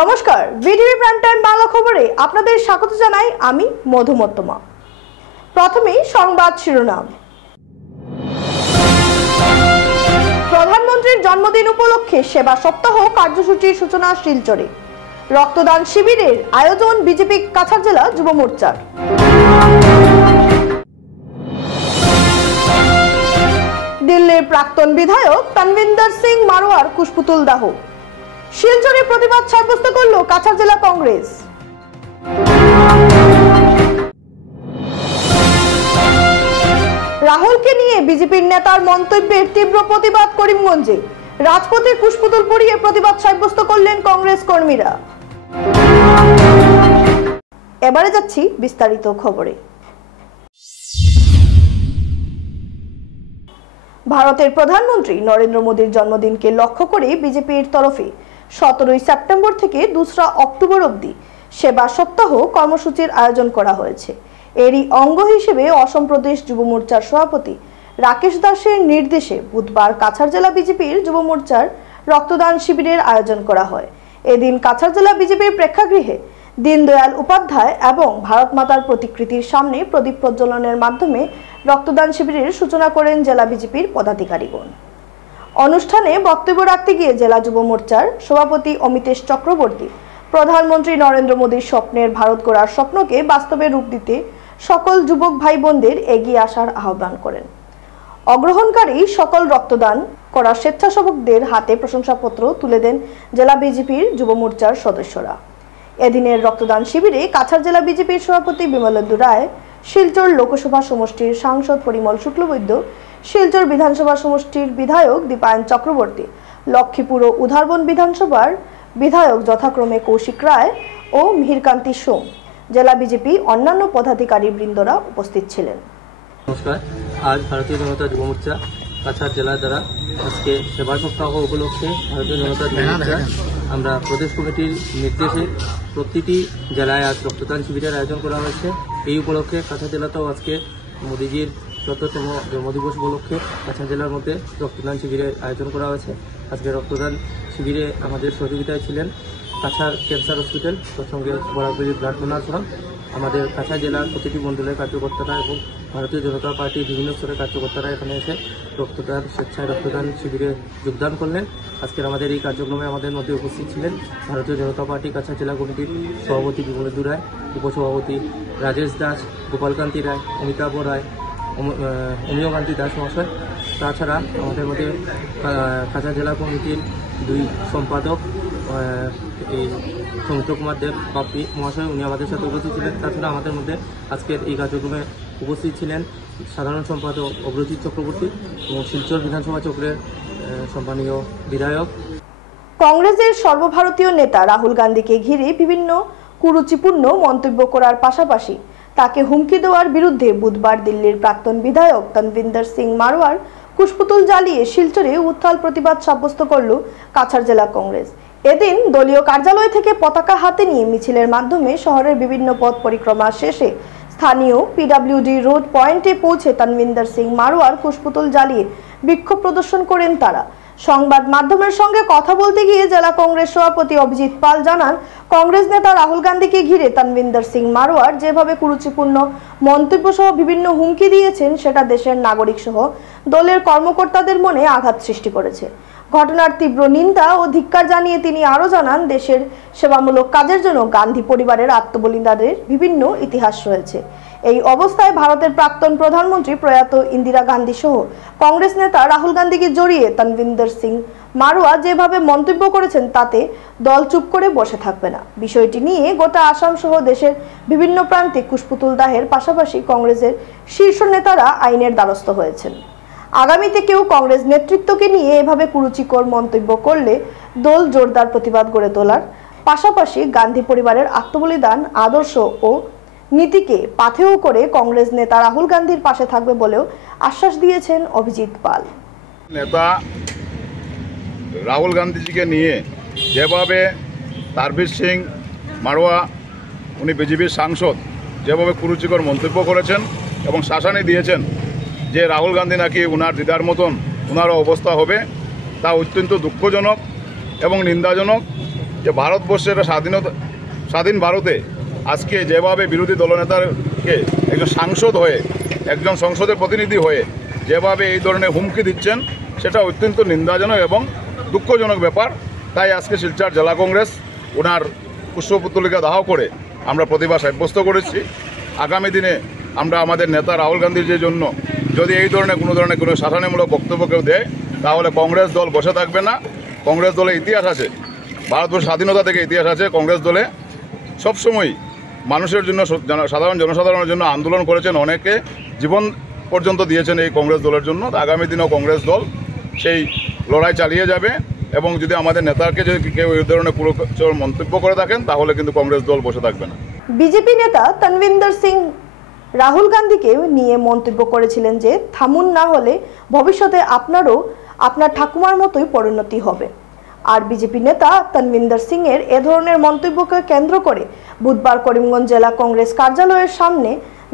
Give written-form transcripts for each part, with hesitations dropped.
নমস্কার, VTV prime time Bangla খবরে আপনাদের স্বাগত জানাই আমি মধুমত্তমা। প্রথমেই সংবাদ শিরোনাম। প্রধানমন্ত্রীর জন্মদিন উপলক্ষে সেবা সপ্তাহ কার্যসূচির সূচনা শিলচরে। রক্তদান শিবিরের আয়োজন বিজেপি কাছাড় জেলা যুব মোর্চার। দিল্লির প্রাক্তন বিধায়ক তনবিন্দর সিং মারোয়ার কুশপুতুল দাহ। শিলচরে প্রতিবাদ সাব্যস্ত করল কাছাড় জেলা কংগ্রেস। রাহুলকে নিয়ে বিজেপির নেতার মন্তব্যের তীব্র প্রতিবাদ করিমগঞ্জে। রাজপথে কুশপুতুল পরিয়ে প্রতিবাদ সাব্যস্ত করলেন কংগ্রেস কর্মীরা। এবারে যাচ্ছি বিস্তারিত খবরে। ভারতের প্রধানমন্ত্রী নরেন্দ্র মোদীর জন্মদিনকে লক্ষ্য করে বিজেপির তরফে 17 সেপ্টেম্বর থেকে 2 অক্টোবর অবধি সেবা সপ্তাহ কর্মসূচির আয়োজন করা হয়েছে। এরই অঙ্গ হিসেবে অসম প্রদেশ যুব মোর্চার সভাপতি রাকেশ দাসের নির্দেশে বুধবার কাছাড় জেলা বিজেপির যুব মোর্চার রক্তদান শিবিরের আয়োজন করা হয়। এদিন কাছাড় জেলা বিজেপির প্রেক্ষাগৃহে দীনদয়াল উপাধ্যায় এবং ভারত মাতার প্রতিকৃতির সামনে প্রদীপ প্রজ্বলনের মাধ্যমে রক্তদান শিবিরের সূচনা করেন জেলা বিজেপির পদাধিকারীগণ। অনুষ্ঠানে বক্তব্য রাখতে গিয়ে জেলা যুব মোর্চার সভাপতি অমিতেশ চক্রবর্তী প্রধানমন্ত্রী নরেন্দ্র মোদীর স্বপ্নের ভারত গড়ার স্বপ্নকে বাস্তবে রূপ দিতে সকল যুবক ভাই বোনদের এগিয়ে আসার আহ্বান করেন। অগ্রহণকারী সকল রক্তদান করা স্বেচ্ছাসেবকদের হাতে প্রশংসাপত্র তুলে দেন জেলা বিজেপির যুব মোর্চার সদস্যরা। এদিনের রক্তদান শিবিরে কাছাড় জেলা বিজেপির সভাপতি বিমলেন্দু রায়, শিলচর লোকসভা সমষ্টির সাংসদ পরিমল শুক্লবৈদ্য, শিলচর বিধানসভা সমষ্টির বিধায়ক দীপায়ন চক্রবর্তী, লক্ষ্মীপুর ও উধারবন বিধানসভার বিধায়ক যথাক্রমে কৌশিক রায় ও মিহিরকান্তি সোম, জেলা বিজেপি অন্যান্য পদাধিকারী বৃন্দরা উপস্থিত ছিলেন। নমস্কার। আজ ভারতীয় জনতা যুব মোর্চা কাছাড় জেলা দ্বারা আজকে সেবা সপ্তাহ উপলক্ষে ভারতীয় জনতা যুব মোর্চা আমরা প্রদেশ কমিটির নির্দেশে প্রতিটি জেলায় আজ রক্তদান শিবিরের আয়োজন করা হয়েছে। এই উপলক্ষে কাছাড় জেলাতেও আজকে মোদীজির ১৭তম জন্মদিবস উপলক্ষে কাছাড় জেলার মধ্যে রক্তদান শিবিরের আয়োজন করা হয়েছে। আজকে রক্তদান শিবিরে আমাদের সহযোগিতায় ছিলেন কাছাড় ক্যান্সার হসপিটাল, তার সঙ্গে বরাকবেড়ি ব্লাড ডোনার ফোরাম, আমাদের কাছাড় জেলার প্রতিটি মণ্ডলের কার্যকর্তারা এবং ভারতীয় জনতা পার্টির বিভিন্ন স্তরের কার্যকর্তারা এখানে এসে রক্তদান স্বেচ্ছায় রক্তদান শিবিরে যোগদান করলেন। আজকের আমাদের এই কার্যক্রমে আমাদের মধ্যে উপস্থিত ছিলেন ভারতীয় জনতা পার্টি কাছাড় জেলা কমিটির সভাপতি বিমলেন্দু রায়, উপসভাপতি রাজেশ দাস, গোপালকান্তি রায়, অমিতাভ রায়, অমিয়কান্তি দাস মহাশয়। তাছাড়া আমাদের মধ্যে কাছাড় জেলা কমিটির 2 সম্পাদক এই সৌমিত্র কুমার দেব বাপ্পি মহাশয়, উনি আমাদের সাথে উপস্থিত ছিলেন। তাছাড়া আমাদের মধ্যে আজকের এই কার্যক্রমে উপস্থিত ছিলেন সাধারণ সম্পাদক অগ্রজিৎ চক্রবর্তী এবং শিলচর বিধানসভা চক্রের সম্মানীয় বিধায়ক। কংগ্রেসের সর্বভারতীয় নেতা রাহুল গান্ধীকে ঘিরে বিভিন্ন কুরুচিপূর্ণ মন্তব্য করার পাশাপাশি তাকে হুমকি দেওয়ার বিরুদ্ধে বুধবার দিল্লির প্রাক্তন বিধায়ক তনবিন্দর সিং মারোয়ার কুশপুতুল জ্বালিয়ে শিলচরে উত্তাল প্রতিবাদ সাব্যস্ত করল কাছাড় জেলা কংগ্রেস। এদিন দলীয় কার্যালয় থেকে পতাকা হাতে নিয়ে মিছিলের মাধ্যমে শহরের বিভিন্ন পথ পরিক্রমা শেষে স্থানীয় পিডব্লিউডি রোড পয়েন্টে পৌঁছে তনবিন্দর সিং মারোয়ার কুশপুতুল জ্বালিয়ে বিক্ষোভ প্রদর্শন করেন তারা। সংবাদ মাধ্যমের সঙ্গে কথা বলতে গিয়ে জেলা কংগ্রেস সভাপতি অভিজিৎ পাল জানান, কংগ্রেস নেতা রাহুল গান্ধীকে ঘিরে তনবিন্দর সিং মারোয়ার যেভাবে কুরুচিপূর্ণ মন্তব্য সহ বিভিন্ন হুমকি দিয়েছেন সেটা দেশের নাগরিক সহ দলের কর্মকর্তাদের মনে আঘাত সৃষ্টি করেছে। ঘটনার তীব্র নিন্দা ও ধিক্কার জানিয়ে তিনি আরও জানান, দেশের সেবামূলক কাজের জন্য গান্ধী পরিবারের আত্মবলিদানের বিভিন্ন ইতিহাস রয়েছে। এই অবস্থায় ভারতের প্রাক্তন প্রধানমন্ত্রী প্রয়াত ইন্দিরা গান্ধী সহ কংগ্রেস নেতা রাহুল গান্ধীকে জড়িয়ে তনবিন্দর সিং মারোয়া যেভাবে মন্তব্য করেছেন তাতে দল চুপ করে বসে থাকবে না। বিষয়টি নিয়ে গোটা আসাম সহ দেশের বিভিন্ন প্রান্তে কুশপুতুল দাহের পাশাপাশি কংগ্রেসের শীর্ষ নেতারা আইনের দ্বারস্থ হয়েছেন। আগামীতে কেউ কংগ্রেস নেতৃত্বকে নিয়ে এভাবে কুরুচিকর মন্তব্য করলে দল জোরদার প্রতিবাদ গড়ে তোলার পাশাপাশি গান্ধী পরিবারের আত্মবলিদান আদর্শ ও নীতিকে পাথেয় করে কংগ্রেস নেতা রাহুল গান্ধীর পাশে থাকবে বলেও আশ্বাস দিয়েছেন অভিজিৎ পাল। নেতা রাহুল গান্ধীজিকে নিয়ে যেভাবে তারবীর সিং মারোয়া, উনি বিজেপির সাংসদ, যেভাবে কুরুচিকর মন্তব্য করেছেন এবং শাসানি দিয়েছেন যে রাহুল গান্ধী নাকি উনার দিদার মতন উনারও অবস্থা হবে, তা অত্যন্ত দুঃখজনক এবং নিন্দাজনক। যে ভারতবর্ষের স্বাধীন ভারতে আজকে যেভাবে বিরোধী দলনেতাকে একজন সাংসদ হয়ে, একজন সংসদের প্রতিনিধি হয়ে যেভাবে এই ধরনের হুমকি দিচ্ছেন, সেটা অত্যন্ত নিন্দাজনক এবং দুঃখজনক ব্যাপার। তাই আজকে শিলচর জেলা কংগ্রেস ওনার পুষ্পপুতলিকা দাহ করে আমরা প্রতিবাদ সাব্যস্ত করেছি। আগামী দিনে আমরা আমাদের নেতা রাহুল গান্ধীর যে জন্য যদি এই ধরনের কোনো শাসনমূলক বক্তব্য কেউ দেয়, তাহলে কংগ্রেস দল বসে থাকবে না। কংগ্রেস দলে ইতিহাস আছে, ভারতবর্ষ স্বাধীনতা থেকে ইতিহাস আছে। কংগ্রেস দলে সবসময় মানুষের জন্য, সাধারণ জনসাধারণের জন্য আন্দোলন করেছেন, অনেকে জীবন পর্যন্ত দিয়েছেন এই কংগ্রেস দলের জন্য। আগামী দিনেও কংগ্রেস দল সেই লড়াই চালিয়ে যাবে এবং যদি আমাদের নেতাকে যদি কেউ এই ধরনের কুরুচিকর মন্তব্য করে থাকেন, তাহলে কিন্তু কংগ্রেস দল বসে থাকবে না। বিজেপি নেতা তনবিন্দর সিং রাহুল গান্ধীকে নিয়ে মন্তব্য করেছিলেন যে থামুন, না হলে ভবিষ্যতে আপনারও আপনার ঠাকুমার মতোই পরিণতি হবে। আর বিজেপি নেতা তনবিন্দর সিং এর এ ধরনের মন্তব্যকে কেন্দ্র করে বুধবার করিমগঞ্জ জেলা কংগ্রেস কার্যালয়ের সামনে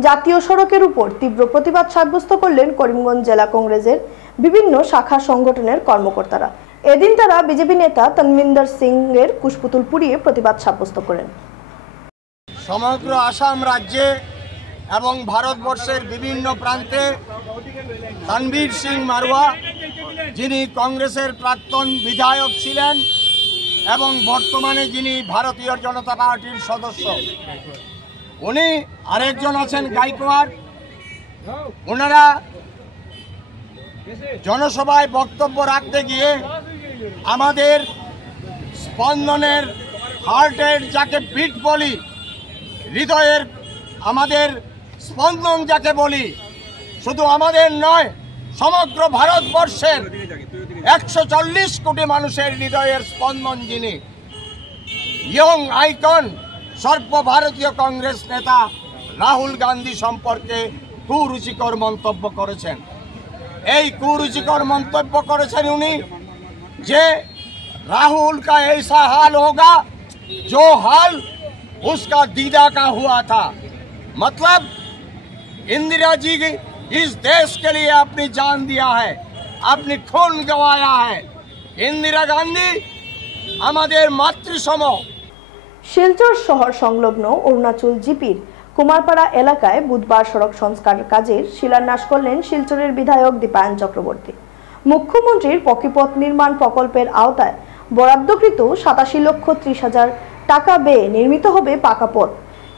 জাতীয় সড়কের উপর তীব্র প্রতিবাদ সাব্যস্ত করলেন করিমগঞ্জ জেলা কংগ্রেসের বিভিন্ন শাখা সংগঠনের কর্মকর্তারা। এদিন তারা বিজেপি নেতা তনবিন্দর সিং এর কুশপুতুল পুড়িয়ে প্রতিবাদ সাব্যস্ত করেন। সমগ্র আসাম রাজ্যে এবং ভারতবর্ষের বিভিন্ন প্রান্তে তনবীর সিং মারওয়া, যিনি কংগ্রেসের প্রাক্তন বিধায়ক ছিলেন এবং বর্তমানে যিনি ভারতীয় জনতা পার্টির সদস্য, উনি আরেকজন আছেন গাইকোয়াড়, ওনারা জনসভায় বক্তব্য রাখতে গিয়ে আমাদের স্পন্দনের, হার্টের যাকে বিট বলি, হৃদয়ের আমাদের স্পন্দন যাকে বলি, শুধু আমাদের নয় সমগ্র ভারতবর্ষের 140 কোটি মানুষের হৃদয়ের স্পন্দন যিনি, ইয়ং আইকন সর্বভারতীয় কংগ্রেস নেতা রাহুল গান্ধী সম্পর্কে কুরুচিকর মন্তব্য করেছেন। এই কুরুচিকর মন্তব্য করেছেন উনি যে राहुल का ऐसा हाल होगा जो हाल उसका दीदा का हुआ था। मतलब इंदिरा जी इस देश के लिए अपनी जान दिया है, अपनी खून गंवाया है। इंदिरा गांधी हमारे मातृसम। শিলচর শহর সংলগ্ন অরুণাচল জিপির কুমারপাড়া এলাকায় বুধবার সড়ক সংস্কার কাজের শিলান্যাস করলেন শিলচরের বিধায়ক দীপায়ন চক্রবর্তী। মুখ্যমন্ত্রীর পকিপথ নির্মাণ প্রকল্পের আওতায় বরাদ্দকৃত 87,30,000 টাকা ব্যয়ে নির্মিত হবে পাকা পথ।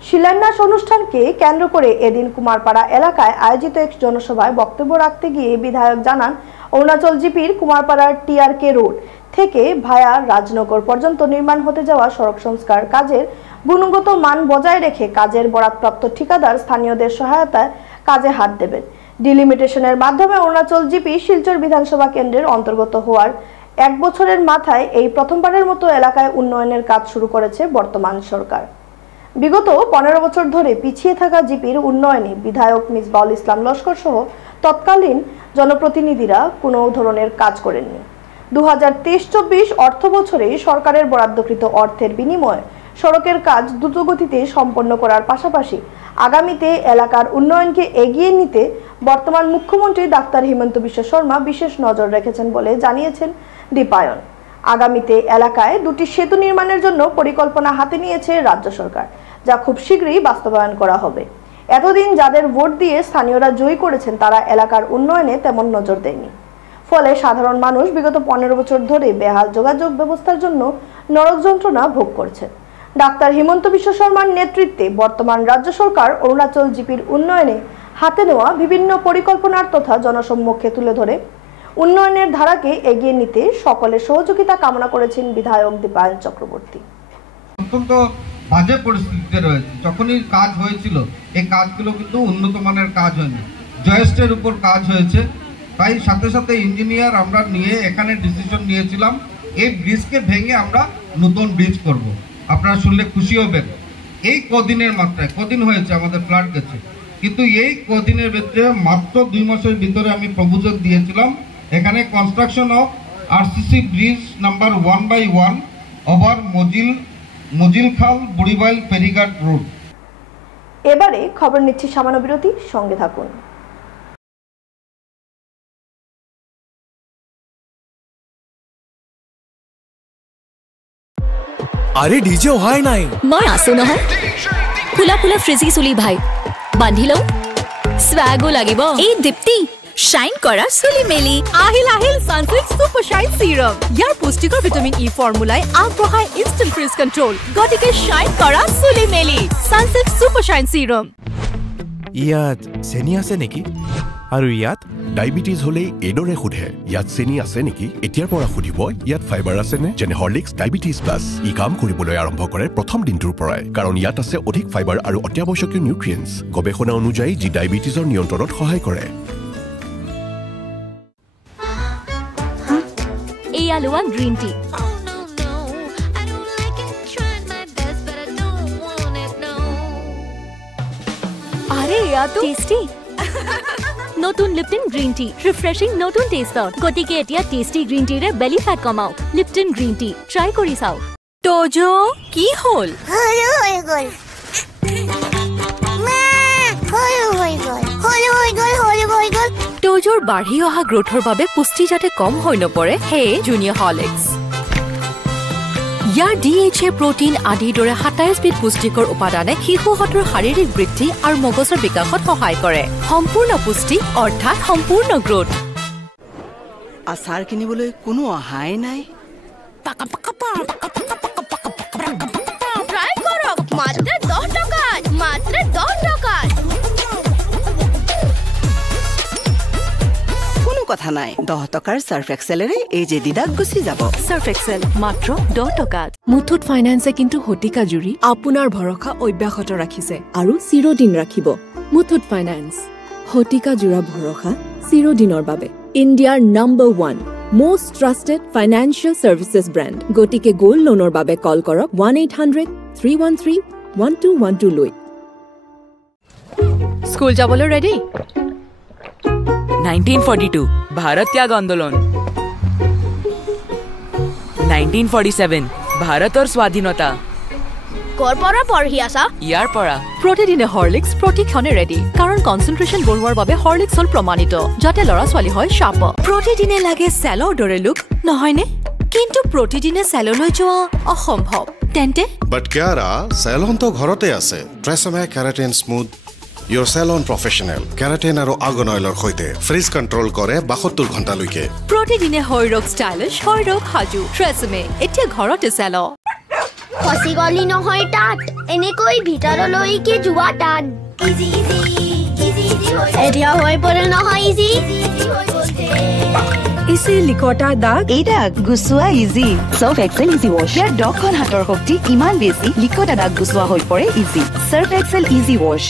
শিলান্যাস অনুষ্ঠানকে কেন্দ্র করে এদিন কুমারপাড়া এলাকায় আয়োজিত এক জনসভায় বক্তব্য রাখতে গিয়ে বিধায়ক জানান, অরুণাচল জিপির কুমারপাড়ার টিআরকে রোড থেকে ভায়া রাজনগর পর্যন্ত নির্মাণ হতে যাওয়া সড়ক সংস্কার কাজের গুণগত মান বজায় রেখে কাজের বরাদ্দপ্রাপ্ত ঠিকাদার স্থানীয়দের সহায়তায় কাজে হাত দেবেন। ডিলিমিটেশনের মাধ্যমে অরুণাচল জিপি শিলচর বিধানসভা কেন্দ্রের অন্তর্গত হওয়ার 1 বছরের মাথায় এই প্রথমবারের মতো এলাকায় উন্নয়নের কাজ শুরু করেছে বর্তমান সরকার। বিগত 15 বছর ধরে পিছিয়ে থাকা জিপির উন্নয়নে বিধায়ক মিসবাউল ইসলাম লস্কর সহ তৎকালীন জনপ্রতিনিধিরা কোনো ধরনের কাজ করেননি। 2023-24 অর্থ বছরে সরকারের বরাদ্দকৃত অর্থের বিনিময়ে সড়কের কাজ দ্রুতগতিতে সম্পন্ন করার পাশাপাশি আগামীতে এলাকার উন্নয়নকে এগিয়ে নিতে বর্তমান মুখ্যমন্ত্রী ডাক্তার হিমন্ত বিশ্ব শর্মা বিশেষ নজর রেখেছেন বলে জানিয়েছেন দীপায়ন। আগামীতে এলাকায় 2টি সেতু নির্মাণের জন্য পরিকল্পনা হাতে নিয়েছে রাজ্য সরকার, যা খুব শীঘ্রই বাস্তবায়ন করা হবে। এতদিন যাদের ভোট দিয়ে স্থানীয়রা জয়ী করেছেন তারা এলাকার উন্নয়নে তেমন নজর দেয়নি, ফলে সাধারণ মানুষ বিগত 15 বছর ধরে বেহাল যোগাযোগ ব্যবস্থার জন্য নরক যন্ত্রণা ভোগ করছে। ডাক্তার হিমন্ত বিশ্ব শর্মার নেতৃত্বে বর্তমান রাজ্য সরকার অরুণাচল জিপির উন্নয়নে হাতে নেওয়া বিভিন্ন পরিকল্পনার তথা জনসম্মুখে তুলে ধরে উন্নয়নের ধারাকে এগিয়ে নিতে সকলের সহযোগিতা কামনা করেছেন বিধায়ক দীপায়ন চক্রবর্তী। অত্যন্ত বাজে পরিস্থিতিতে রয়েছে, যখনই কাজ হয়েছিল এই কাজগুলো কিন্তু উন্নত মানের কাজ হয়নি, জয়েস্টের উপর কাজ হয়েছে। তাই সাথে সাথে ইঞ্জিনিয়ার আমরা নিয়ে এখানে ডিসিশন নিয়েছিলাম এই ব্রিজকে ভেঙে আমরা নতুন ব্রিজ করব। আপনারা শুনলে খুশি হবেন, এই কদিনের মাত্রায়, কদিন হয়েছে আমাদের ফ্লাড গেছে, কিন্তু এই কদিনের ভিতরে মাত্র 2 মাসের ভিতরে আমি প্রপোজাল দিয়েছিলাম এখানে construction of RCC bridge number 1/1 over Mojilkhal Buribail ফেরিঘাট রোড। এবারে খবর নিচ্ছি সামান্য বিরতি, সঙ্গে থাকুন। আরে ডিজে হয় নাই মই আছো নহয় ফুলা ফুলা ফ্ৰিজি চুলি ভাই বান্ধি লও স্ৱাগো লাগিব এই দীপ্তি শাইন কৰা চুলি মেলি আহিল সানসিল্ক সুপাৰ শাইন সিৰাম ইয়াৰ পুষ্টিকৰ ভিটামিন ই ফৰ্মুলাই আগবঢ়ায় ইনষ্টেন্ট ফ্ৰিজ কণ্ট্ৰোল গতিকে শাইন কৰা চুলি মেলি সানসিল্ক সুপাৰ শাইন সিৰাম ইয়াত চেনি আছে নেকি আৰু ইয়াত ডায়াবেটিস হলে এডৰে খুধে ইয়াত চেনি আছে নেকি এতিয়াৰ পৰা খুধিব ইয়াত ফাইবাৰ আছে নে যেনে হৰলিক্স ডায়াবেটিস প্লাস ই কাম কৰিবলৈ আৰম্ভ কৰে প্ৰথম দিনটোৰ পৰাই কাৰণ ইয়াত আছে অধিক ফাইবাৰ আৰু অত্যাৱশ্যকীয় নিউট্ৰিয়েন্টছ গৱেষণা অনুযায়ী যি ডায়াবেটিসৰ নিয়ন্ত্ৰণত সহায় কৰে এই আলুৱা গ্ৰীণ টি আরে ইয়া তো টেস্টি নতুন লিপটন গ্ৰীণ টি ৰিফ্ৰেছিং নতুন টেষ্টত গতিকে এতিয়া টেষ্টি গ্ৰীণ টিৰে বেলি ফেট কমাওক লিপটন গ্ৰীণ টি ট্ৰাই কৰি চাওক তোজো কি হল তোজোৰ বাঢ়ি অহা গ্ৰোথৰ বাবে পুষ্টি যাতে কম হৈ নপৰে হে জুনিয়ৰ হৰলিক্স ইয়াৰ DHA প্ৰটিন আদিৰ দৰে 27 বিধ পুষ্টিকৰ উপাদানে শিশুহঁতৰ শাৰীৰিক বৃদ্ধি আৰু মগজৰ বিকাশত সহায় কৰে সম্পূৰ্ণ পুষ্টি অৰ্থাৎ সম্পূৰ্ণ গ্ৰোথ আচাৰ কিনিবলৈ কোনো অহাই নাই ট্ৰাই কৰক মাত্ৰ 10 টকাত মাত্ৰ 10 টকাত কথা নাই 10 টকাৰ সাৰ্ফ এক্সেলেৰে এই যে দিদাক গুচি যাব সাৰ্ফ এক্সেল মাত্ৰ 10 টকাত মুথুত ফাইনেন্সে কিন্তু হতিকা জুৰি আপোনাৰ ভৰসা অব্যাহত ৰাখিছে আৰু চিৰদিন ৰাখিব মুথুত ফাইনেন্স হতিকা জুৰা ভৰসা চিৰদিনৰ বাবে ইণ্ডিয়াৰ number 1 most trusted financial services brand গতিকে গোল্ড লোনৰ বাবে কল কৰক 1-800-313-1212 লৈ স্কুল যাবলৈ ৰেডি 1942 भारत त्याग आंदोलन 1947 भारत और स्वाधीनता কৰপৰা পঢ়ি আছা ইয়াৰ পৰা প্ৰতিদিনে হৰলিক্স প্ৰতিক্ষণে ৰেডি কাৰণ কনচেন্ট্ৰেচন বঢ়োৱাৰ বাবে হৰলিক্স হল প্ৰমাণিত যাতে ল'ৰা ছোৱালী হয় শাৰ্প প্ৰতিদিনে লাগে চেলৰ দৰে লুক নহয়নে কিন্তু প্ৰতিদিনে চেললৈ যোৱা অসম্ভৱ তেন্তে বাট কিয়াৰা চেলন তো ঘৰতে আছে TRESemme keratin smooth Your salon professional, keratin আৰু argan oilৰ সৈতে ফ্ৰিজ কন্ট্ৰোল কৰে 72 ঘণ্টালৈকে প্ৰতিদিনে হৰৰক ষ্টাইলিশ হৰৰক হাজু ট্ৰেছমে এতিয়া ঘৰতে চেল ফসি গলি নহয় তাত এনেকৈ ভিতৰলৈকে যোৱা টান ইজি ইজি ইজি ইজি এতিয়া হৈ পৰে নহয় ইজি ইজি হৈ গ'লতে ইজি লিকটা দাগ এই দাগ গুছুৱা easy Surf Excel easy wash ইয়াৰ ডকখন হাতৰ শক্তি ইমান বেছি লিকটা দাগ গুছুৱা হৈ পৰে easy Surf Excel easy wash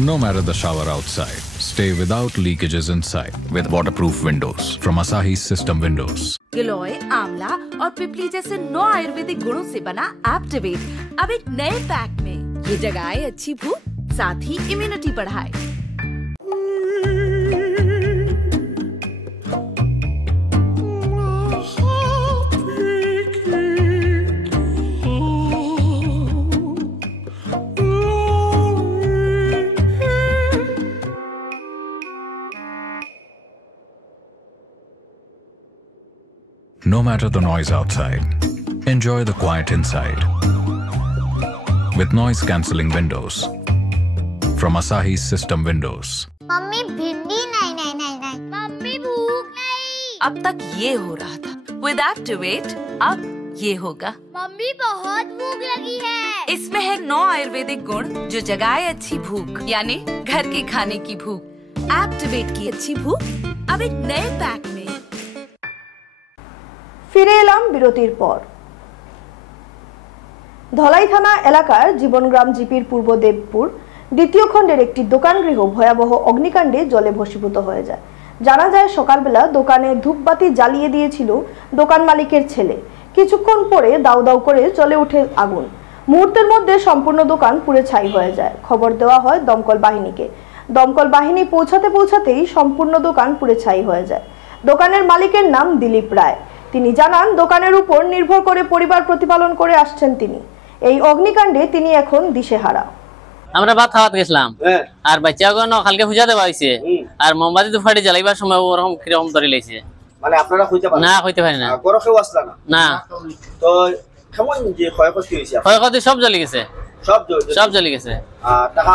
No matter the shower outside, stay without leakages inside with waterproof windows from Asahi System Windows. गिलोय, आंवला और पिपली जैसे 9 आयुर्वेदिक गुणों से बना एप्टिवेट अब एक नए पैक में ये जगाए अच्छी भूख साथ ही इम्यूनिटी बढ़ाए No matter the noise outside, enjoy the quiet inside with noise-cancelling windows from Asahi System Windows. Mummy भिंडी नहीं मम्मी भूख नहीं अब तक ये हो रहा था विद एक्टिवेट अब ये होगा मम्मी बहुत भूख लगी है इसमें है 9 आयुर्वेदिक गुण जो जगाए अच्छी भूख यानी घर के खाने की भूख एक्टिवेट की अच्छी भूख अब एक नए पैक में ফিরে এলাম বিরতির পর ধলাই থানা এলাকার জীবনগ্রাম জিপির পূর্ব দেবপুর দ্বিতীয় খণ্ডের একটি দোকানগৃহ ভয়াবহ অগ্নিকাণ্ডে জলে ভস্মীভূত হয়ে যায় জানা যায় সকালবেলা দোকানে ধূপবাতি জ্বালিয়ে দিয়েছিল দোকান মালিকের ছেলে কিছুক্ষণ পরে দাউ দাউ করে জ্বলে ওঠে আগুন মুহূর্তের মধ্যে সম্পূর্ণ দোকান পুড়ে ছাই হয়ে যায় খবর দেওয়া হয় দমকল বাহিনীকে দমকল বাহিনী পৌঁছাতেই সম্পূর্ণ দোকান পুড়ে ছাই হয়ে যায় দোকানের মালিকের নাম দিলীপ রায় তিনি জানান দোকানের উপর নির্ভর করে পরিবার প্রতিপালন করে আসছেন তিনি এই অগ্নিকাণ্ডে তিনি এখন দিশেহারা আমরা ভাত খাওয়াতে গেছিলাম আর বাচ্চাগণ কালকে পূজা দেওয়া হয়েছে আর মোমবাতি তো ফাটি জ্বালাইবার সময় ওরকম কিরকম ধরে লেছে মানে আপনারা হইতে পারেন না হইতে পারি না গরো কেউ আসলা না না তো কেমন যে ক্ষয়ক্ষতি হয়েছে ক্ষয়ক্ষতি সব জ্বলে গেছে সব জ্বলে গেছে টাকা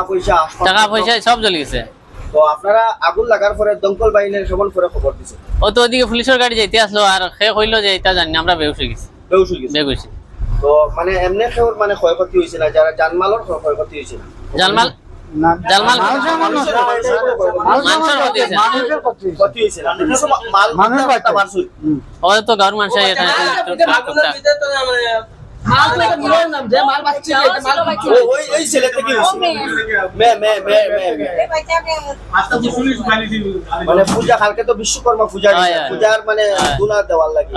পয়সা সব জ্বলে গেছে তো আপনারা আগুন লাগার পরে দমকল বাহিনীর কেমন করে খবর দিছে ও তো ওদিকে পুলিশের গাড়ি যাইতে আসলো আর সে কইলো যে এটা জানি আমরা বেহুশ হয়ে গেছি বেহুশ তো মানে এমনি কেউ মানে ক্ষয়ক্ষতি হয়েছে না যারা জানমালের ক্ষয়ক্ষতি হয়েছে না জানমাল তো গাঁর মানুষ মানে পূজা কালকে তো বিশ্বকর্মা পূজা পূজার মানে দুনা দেওয়ার লাগে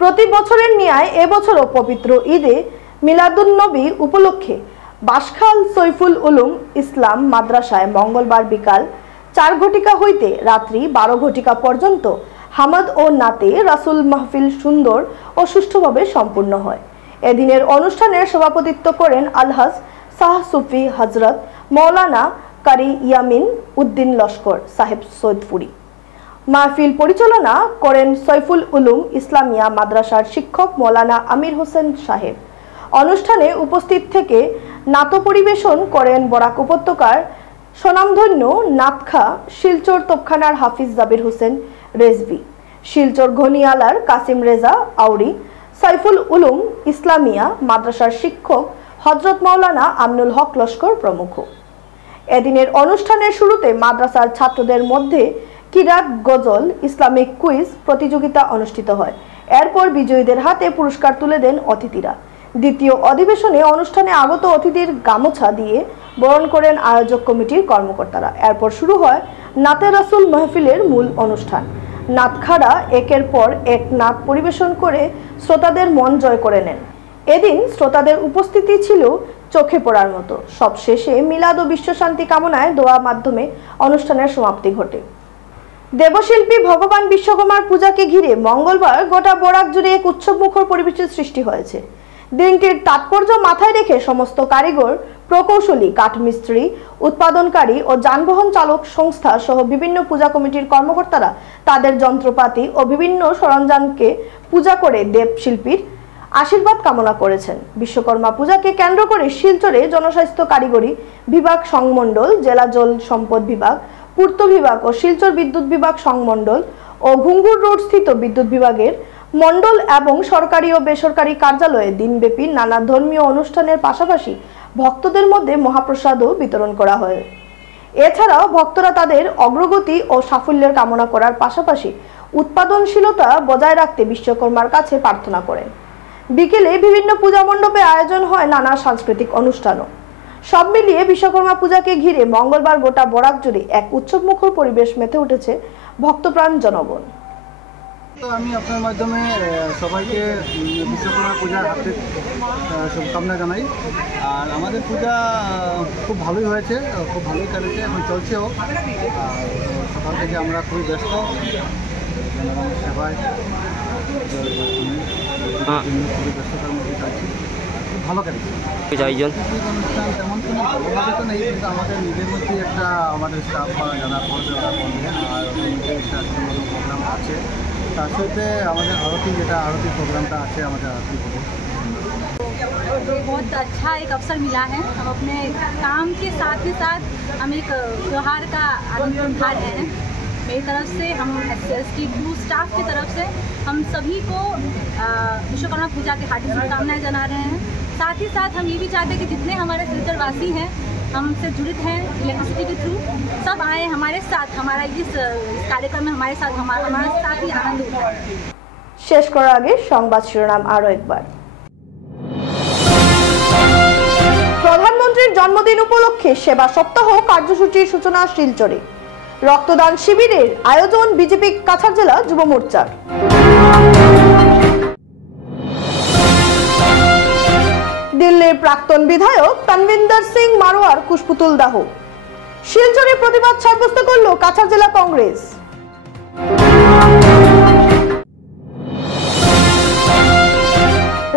প্রতি বছরের ন্যায় এবছরও পবিত্র ঈদে মিলাদুন্নবী উপলক্ষে বাসখাল সৈফুল উলুম ইসলাম মাদ্রাসায় মঙ্গলবার বিকাল 4 ঘটিকা হইতে রাত্রি 12 ঘটিকা পর্যন্ত হামদ ও নাতে রাসুল মাহফিল সুন্দর ও সুষ্ঠুভাবে সম্পূর্ণ হয়। এদিনের অনুষ্ঠানের সভাপতিত্ব করেন আলহাজ শাহ সুফি হজরত মৌলানা কারি ইয়ামিন উদ্দিন লস্কর সাহেব সৈয়দপুরি। মাহফিল পরিচালনা করেন সৈফুল উলুম ইসলামিয়া মাদ্রাসার শিক্ষক মৌলানা আমির হোসেন সাহেব। অনুষ্ঠানে উপস্থিত থেকে নাত পরিবেশন করেন বরাক উপত্যকার স্বনামধন্য নাতখা শিলচর তোপখানার হাফিজ জাবির হোসেন রেজভি, শিলচর ঘনিয়ালার কাসিম রেজা আউরি, সাইফুল উলুম ইসলামিয়া মাদ্রাসার শিক্ষক হজরত মাওলানা আমিনুল হক লস্কর প্রমুখ। এদিনের অনুষ্ঠানের শুরুতে মাদ্রাসার ছাত্রদের মধ্যে কিরাত গজল ইসলামিক কুইজ প্রতিযোগিতা অনুষ্ঠিত হয়। এরপর বিজয়ীদের হাতে পুরস্কার তুলে দেন অতিথিরা। দ্বিতীয় অধিবেশনে অনুষ্ঠানে আগত অতিথির গামছা দিয়ে বরণ করেন আয়োজক কমিটির কর্মকর্তারা। এরপর শুরু হয় নাতে রাসুল মাহফিলের মূল অনুষ্ঠান। নাতখারা একের পর এক নাত পরিবেশন করে শ্রোতাদের মন জয় করে নেন। এদিন শ্রোতাদের উপস্থিতি ছিল চোখে পড়ার মতো। সবশেষে মিলাদ ও বিশ্বশান্তি কামনায় দোয়া মাধ্যমে অনুষ্ঠানের সমাপ্তি ঘটে। দেবশিল্পী ভগবান বিশ্বকর্মার পূজাকে ঘিরে মঙ্গলবার গোটা বরাক জুড়ে এক উৎসবমুখর পরিবেশের সৃষ্টি হয়েছে। দিনটির তাৎপর্য মাথায় রেখে সমস্ত কারিগর, প্রকৌশলী, কাঠমিস্ত্রি, উৎপাদনকারী ও যানবাহন চালক সংস্থা সহ বিভিন্ন পূজা কমিটির কর্মকর্তারা তাদের যন্ত্রপাতি ও বিভিন্ন সরঞ্জামকে পূজা করে দেবশিল্পীর আশীর্বাদ কামনা করেছেন। বিশ্বকর্মা পূজাকে কেন্দ্র করে শিলচরে জনস্বাস্থ্য কারিগরি বিভাগ সংমণ্ডল, জেলা জল সম্পদ বিভাগ, পূর্ত বিভাগ ও শিলচর বিদ্যুৎ বিভাগ সংমণ্ডল ও ঘুঙ্গুর রোড স্থিত বিদ্যুৎ বিভাগের মণ্ডল এবং সরকারি ও বেসরকারি কার্যালয়ে দিনব্যাপী নানা ধর্মীয় অনুষ্ঠানের পাশাপাশি ভক্তদের মধ্যে মহাপ্রসাদও বিতরণ করা হয়। এছাড়াও ভক্তরা তাদের অগ্রগতি ও সাফল্যের কামনা করার পাশাপাশি উৎপাদনশীলতা বজায় রাখতে বিশ্বকর্মার কাছে প্রার্থনা করেন। বিকেলে বিভিন্ন পূজা মণ্ডপে আয়োজন হয় নানা সাংস্কৃতিক অনুষ্ঠানও। সব মিলিয়ে বিশ্বকর্মা পূজাকে ঘিরে মঙ্গলবার গোটা বরাক জুড়ে এক উৎসবমুখর পরিবেশ মেতে উঠেছে ভক্তপ্রাণ জনগণ। আমি আপনার মাধ্যমে সবাইকে বিশ্বকর্মা পূজার হাতে শুভকামনা জানাই। আর আমাদের পূজা খুব ভালোই হয়েছে, খুব ভালোই কাটেছে, এখন চলছেও। সকাল থেকে আমরা খুবই ব্যস্ত জনগণের সেবায়, খুবই ব্যস্ততার মধ্যে যাচ্ছি। খুব ভালো কাটেছে অনুষ্ঠান। তেমন কোনো ভালোভাবে তো নেই, কিন্তু আমাদের নিজের মধ্যেই একটা আমাদের স্টাফ জানার পড়বে আর প্রোগ্রাম আছে। তার সাথে আমাদের আরতি, যেটা আরতি প্রোগ্রামটা আছে আমাদের আরতি হবে। बहुत अच्छा एक अवसर मिला है। हम अपने काम के साथ ही साथ हम एक त्यौहार का आनंद उठा रहे हैं। मेरी तरफ से, हम SST2 स्टाफ की तरफ से हम सभी को विश्वकर्मा पूजा की हार्दिक शुभकामनाएं जना रहे हैं। साथ ही साथ हम ये भी चाहते हैं कि जितने हमारे सिलचर वासी हैं, हमसे जुड़ित हैं इलेक्ट्रिसिटी के थ्रू, सब आए हमारे साथ, हमारा इस कार्यक्रम में हमारे साथ हमारे साथ ही आनंद उठाएं। শেষ করার আগে সংবাদ শিরোনাম আরো একবার। প্রধানমন্ত্রীর জন্মদিন উপলক্ষে সেবা সপ্তাহ কার্যসূচির সূচনা শিলচরে। রক্তদান শিবিরের আয়োজন বিজেপি কাছাড় জেলা যুব মোর্চার। দিল্লির প্রাক্তন বিধায়ক তনবিন্দর সিং মারোয়ার কুশপুতুল দাহ। শিলচরে প্রতিবাদ সাব্যস্ত করল কাছাড় জেলা কংগ্রেস।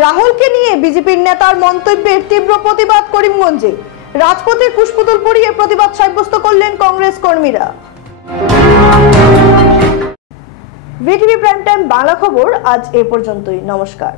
রাহুলকে নিয়ে বিজেপির নেতার মন্তব্যের তীব্র প্রতিবাদ করিমগঞ্জে। রাজপথে কুশপুতুল পুড়িয়ে প্রতিবাদ সাব্যস্ত করলেন কংগ্রেস কর্মীরা। ভিটিভি প্রাইম টাইম বাংলা খবর আজ এ পর্যন্তই। নমস্কার।